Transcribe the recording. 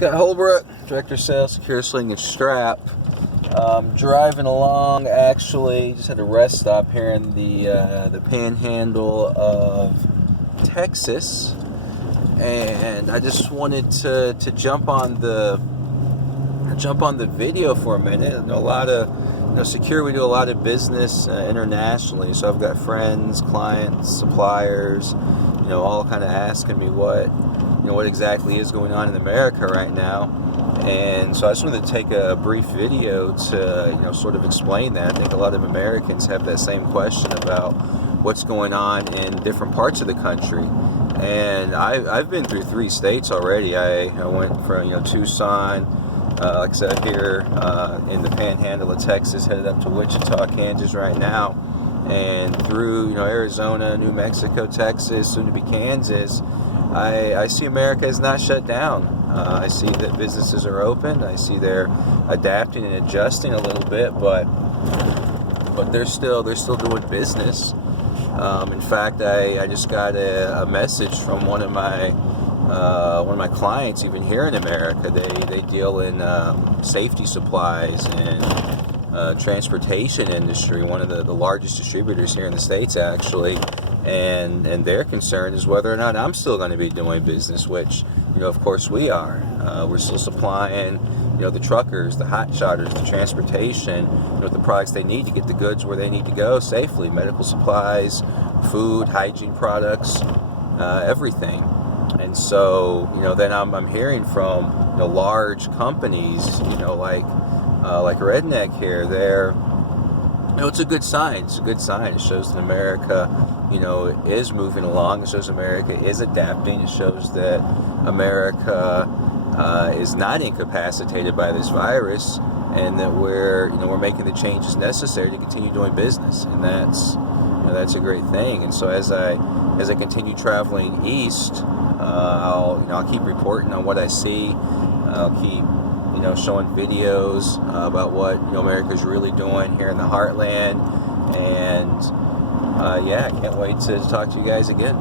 Scott Holbrook, Director of Sales, Secure Sling and Strap. Driving along, actually, just had a rest stop here in the panhandle of Texas, and I just wanted to jump on the video for a minute. I know a lot of Secure. We do a lot of business internationally, so I've got friends, clients, suppliers, all kind of asking me what exactly is going on in America right now. And so I just wanted to take a brief video to sort of explain that. I think a lot of Americans have that same question about what's going on in different parts of the country. And I've been through 3 states already. I went from Tucson, like I said, here in the panhandle of Texas, headed up to Wichita, Kansas right now, and through Arizona, New Mexico, Texas, soon to be Kansas. I see America is not shut down. I see that businesses are open. I see they're adapting and adjusting a little bit, but they're still doing business. In fact, I just got a message from one of my clients, even here in America. They deal in safety supplies and transportation industry, one of the largest distributors here in the States, actually. And their concern is whether or not I'm still going to be doing business, which, of course we are. We're still supplying, the truckers, the hot shotters, the transportation, the products they need to get the goods where they need to go safely, medical supplies, food, hygiene products, everything. And so, then I'm hearing from, large companies, like Redneck here. They're, it's a good sign. It's a good sign. It shows that America, is moving along. It shows America is adapting. It shows that America is not incapacitated by this virus, and that we're making the changes necessary to continue doing business. And that's a great thing. And so as I continue traveling east, I'll keep reporting on what I see. I'll keep showing videos about what America's really doing here in the heartland. And I can't wait to talk to you guys again.